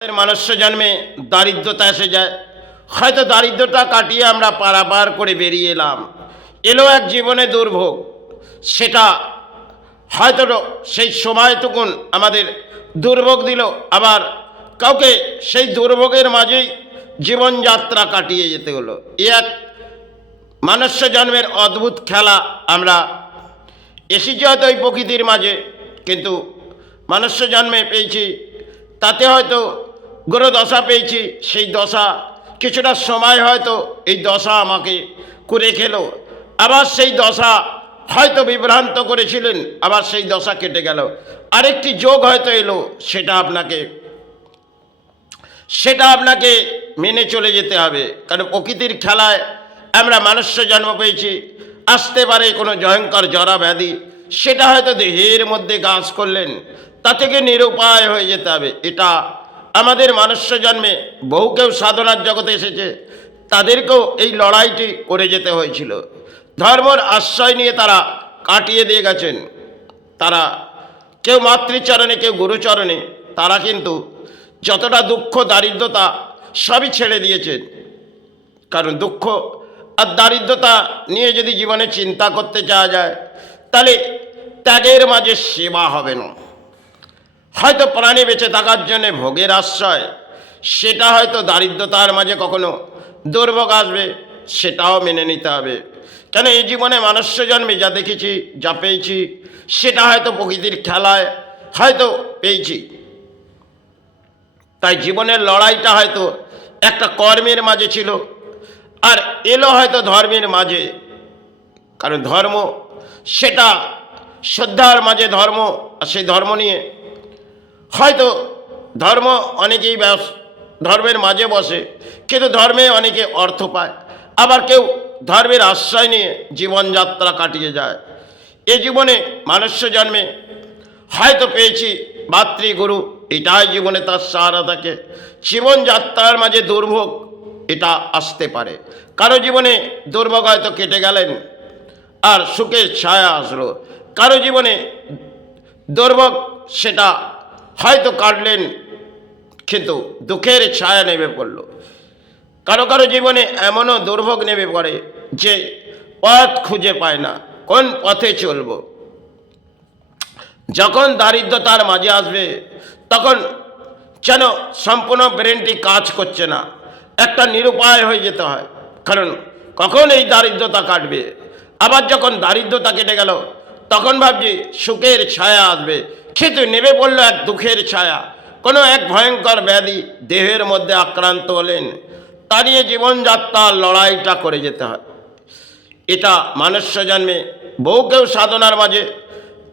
मनुष्य जन्मे दारिद्रता एसे जाए হয়তো দারিদ্রতা কাটিয়ে আমরা পারাপার করে বেরিয়ে এলাম এলো এক জীবনে দুর্ভোগ সেটা হয়তো সেই সময়টুকুন আমাদের দুর্ভোগ দিল আবার কাউকে সেই দুর্ভোগের মাঝেই জীবনযাত্রা কাটিয়ে যেতে হলো এক মনুষ্য জন্মের অদ্ভুত খেলা আমরা এসেছি হয়তো এই প্রকৃতির মাঝে কিন্তু মনুষ্য জন্মে পেয়েছি তাতে হয়তো গ্রহদশা পেয়েছি সেই দশা কিছুটা সময় হয়তো এই দশা আমাকে করে খেলো আবার সেই দশা হয়তো বিভ্রান্ত করেছিলেন আবার সেই দশা কেটে গেল আরেকটি যোগ হয়তো এলো সেটা আপনাকে মেনে চলে যেতে হবে কারণ প্রকৃতির খেলায় আমরা মনুষ্য জন্ম পেয়েছি আসতে পারে কোনো ভয়ঙ্কর জরা ব্যাধি সেটা হয়তো দেহের মধ্যে গাছ করলেন তা থেকে নিরুপায় হয়ে যেতে হবে এটা আমাদের মনুষ্য জন্মে বহু কেউ সাধনার জগতে এসেছে তাদেরকেও এই লড়াইটি করে যেতে হয়েছিল ধর্মের আশ্রয় নিয়ে তারা কাটিয়ে দিয়ে গেছেন তারা কেউ মাতৃচরণে কেউ গুরুচরণে তারা কিন্তু যতটা দুঃখ দারিদ্রতা সবই ছেড়ে দিয়েছেন কারণ দুঃখ আর দারিদ্রতা নিয়ে যদি জীবনে চিন্তা করতে চাওয়া যায় তাহলে ত্যাগের মাঝে সেবা হবে না হয়তো প্রাণী বেঁচে থাকার জন্য ভোগের আশ্রয় সেটা হয়তো দারিদ্রতার মাঝে কখনো দুর্ভোগ আসবে সেটাও মেনে নিতে হবে কেন এই জীবনে মনুষ্য জন্মে যা দেখেছি যা পেয়েছি সেটা হয়তো প্রকৃতির খেলায় হয়তো পেয়েছি তাই জীবনের লড়াইটা হয়তো একটা কর্মের মাঝে ছিল আর এলো হয়তো ধর্মের মাঝে কারণ ধর্ম সেটা শ্রদ্ধার মাঝে ধর্ম আর সেই ধর্ম নিয়ে হয়তো ধর্ম অনেকেই ধর্মের মাঝে বসে কিন্তু ধর্মে অনেকে অর্থ পায় আবার কেউ ধর্মের আশ্রয় নিয়ে জীবনযাত্রা কাটিয়ে যায় এ জীবনে মনুষ্য জন্মে হয়তো পেয়েছি মাতৃগুরু এটাই জীবনে তার সাহারা থাকে জীবনযাত্রার মাঝে দুর্ভোগ এটা আসতে পারে কারো জীবনে দুর্ভোগ হয়তো কেটে গেলেন আর সুখের ছায়া আসলো কারো জীবনে দুর্ভোগ সেটা হয়তো কাটলেন কিন্তু দুঃখের ছায়া নেমে পড়ল কারো কারো জীবনে এমনও দুর্ভোগ নেমে পড়ে যে পথ খুঁজে পায় না কোন পথে চলব যখন দারিদ্রতার মাঝে আসবে তখন যেন সম্পূর্ণ ব্রেনটি কাজ করছে না একটা নিরুপায় হয়ে যেতে হয় কারণ কখন এই দারিদ্রতা কাটবে আবার যখন দারিদ্রতা কেটে গেল তখন ভাবছি সুখের ছায়া আসবে কিন্তু নেমে পড়ল এক দুঃখের ছায়া কোনো এক ভয়ঙ্কর ব্যাধি দেহের মধ্যে আক্রান্ত হলেন তা নিয়ে জীবনযাত্রার লড়াইটা করে যেতে হয় এটা মনুষ্য জন্মে বহু কেউ সাধনার মাঝে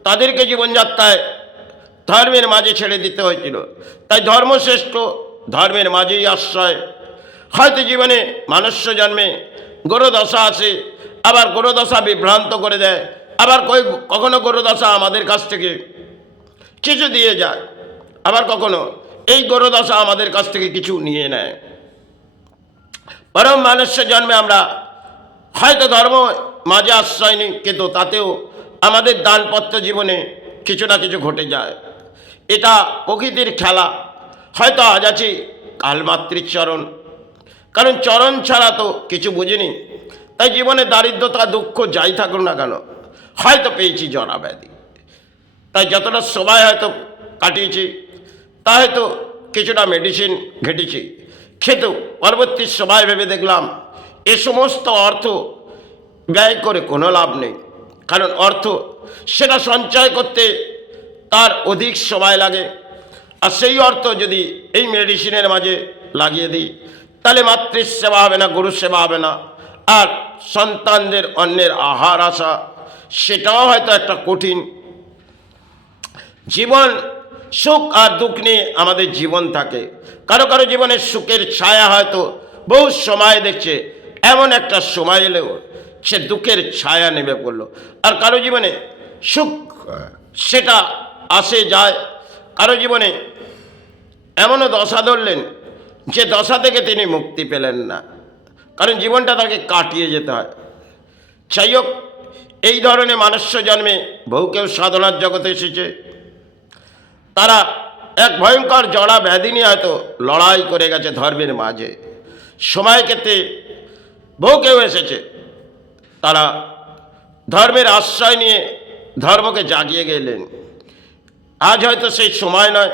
তাদেরকে জীবনযাত্রায় ধর্মের মাঝে ছেড়ে দিতে হয়েছিল তাই ধর্মশ্রেষ্ঠ ধর্মের মাঝেই আশ্রয় হয়তো জীবনে মনুষ্য জন্মে গ্রহদশা আসে আবার গ্রহদশা বিভ্রান্ত করে দেয় আবার কখনো গ্রহদশা আমাদের কাছ থেকে কিছু দিয়ে যায় আবার কখনো এই গ্রহদশা আমাদের কাছ থেকে কিছু নিয়ে নেয় বরং মনুষ্য জন্মে আমরা হয়তো ধর্ম মাঝে আশ্রয় নিই কিন্তু তাতেও আমাদের দানপত্র জীবনে কিছু না কিছু ঘটে যায় এটা প্রকৃতির খেলা হয়তো আজ আছি কাল মাতৃচরণ কারণ চরণ ছাড়া তো কিছু বুঝিনি তাই জীবনে দারিদ্রতা দুঃখ যাই থাকুক না কেন হয়তো পেয়েছি জরা ব্যাধি তাই যতটা সময় হয়তো কাটিয়েছি তা হয়তো কিছুটা মেডিসিন ঘেটেছি কিন্তু পরবর্তী সময় ভেবে দেখলাম এ সমস্ত অর্থ ব্যয় করে কোনো লাভ নেই কারণ অর্থ সেটা সঞ্চয় করতে তার অধিক সময় লাগে আর সেই অর্থ যদি এই মেডিসিনের মাঝে লাগিয়ে দিই তাহলে মাতৃ সেবা হবে না গুরু সেবা হবে না আর সন্তানদের অন্যের আহার আসা সেটাও হয়তো একটা কঠিন জীবন সুখ আর দুঃখ নিয়ে আমাদের জীবন থাকে কারো কারো জীবনের সুখের ছায়া হয়তো বহু সময় দেখছে এমন একটা সময় এলেও সে দুঃখের ছায়া নেমে পড়ল আর কারো জীবনে সুখ সেটা আসে যায় কারো জীবনে এমনও দশা ধরলেন যে দশা থেকে তিনি মুক্তি পেলেন না কারণ জীবনটা তাকে কাটিয়ে যেতে হয় যাই হোক এই ধরনের মনুষ্য জন্মে বহু কেউ সাধনার জগতে এসেছে তারা এক ভয়ঙ্কর জড়া ব্যাধি নিয়ে হয়তো লড়াই করে গেছে ধর্মের মাঝে। সময় ক্ষেত্রে বহু কেউ এসেছে, তারা ধর্মের আশ্রয় নিয়ে ধর্মকে জাগিয়ে গেলেন। আজ হয়তো সেই সময় নয়,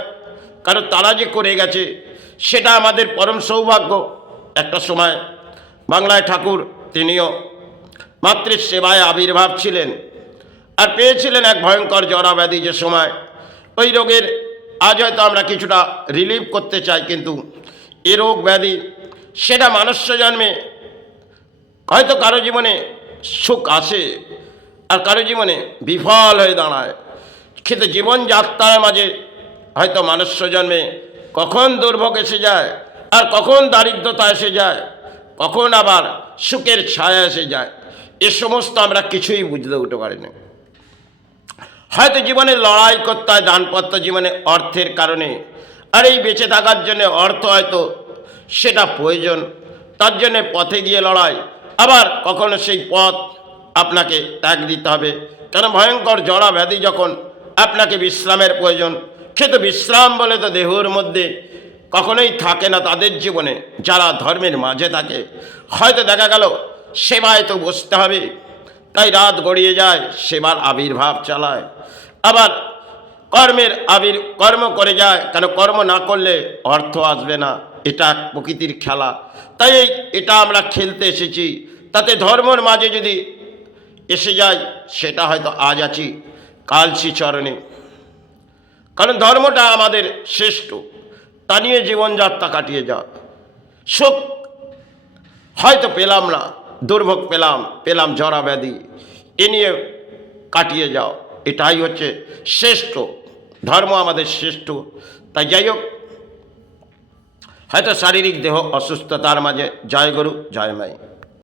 কারণ তারা যে করে গেছে সেটা আমাদের পরম সৌভাগ্য। একটা সময় বাংলায় ঠাকুর তিনিও মাতৃ সেবায় আবির্ভাব ছিলেন, আর পেয়েছিলেন এক ভয়ঙ্কর জড়া ব্যাধি। যে সময় ওই রোগের আজ হয়তো আমরা কিছুটা রিলিভ করতে চাই, কিন্তু এ রোগ ব্যাধি সেটা মনুষ্য জন্মে হয়তো কারো জীবনে সুখ আসে আর কারো জীবনে বিফল হয়ে দাঁড়ায়। কিন্তু জীবনযাত্রার মাঝে হয়তো মনুষ্য জন্মে কখন দুর্ভোগ এসে যায়, আর কখন দারিদ্রতা এসে যায়, কখন আবার সুখের ছায়া এসে যায়, এ সমস্ত আমরা কিছুই বুঝতে উঠতে পারি না। হয়তো জীবনে লড়াই করতে হয় দানপত্র জীবনে অর্থের কারণে, আর এই বেঁচে থাকার জন্য অর্থ হয়তো সেটা প্রয়োজন, তার জন্যে পথে গিয়ে লড়াই। আবার কখনো সেই পথ আপনাকে ত্যাগ দিতে হবে, কেন ভয়ঙ্কর জড়া ব্যাধি যখন আপনাকে বিশ্রামের প্রয়োজন। কিন্তু বিশ্রাম বলে তো দেহের মধ্যে কখনোই থাকে না তাদের জীবনে, যারা ধর্মের মাঝে থাকে। হয়তো দেখা গেল সেবায় তো বসতে হবে, তাই রাত গড়িয়ে যায়, সেবার আবির্ভাব চালায়। আবার কর্ম করে যায়, কেন কর্ম না করলে অর্থ আসবে না, এটা প্রকৃতির খেলা। তাই এটা আমরা খেলতে এসেছি, তাতে ধর্মের মাঝে যদি এসে যায় সেটা হয়তো আজ আছি কাল চরণে। কারণ ধর্মটা আমাদের শ্রেষ্ঠ, তা নিয়ে জীবনযাত্রা কাটিয়ে যাও। সুখ হয়তো পেলাম না, দুর্ভোগ পেলাম জড়া ব্যাধি, এ নিয়ে কাটিয়ে যাও, এটাই হচ্ছে শ্রেষ্ঠ। ধর্ম আমাদের শ্রেষ্ঠ। তাই যাই হোক, হয়তো শারীরিক দেহ অসুস্থতার মাঝে জয় গুরু জয় মাই।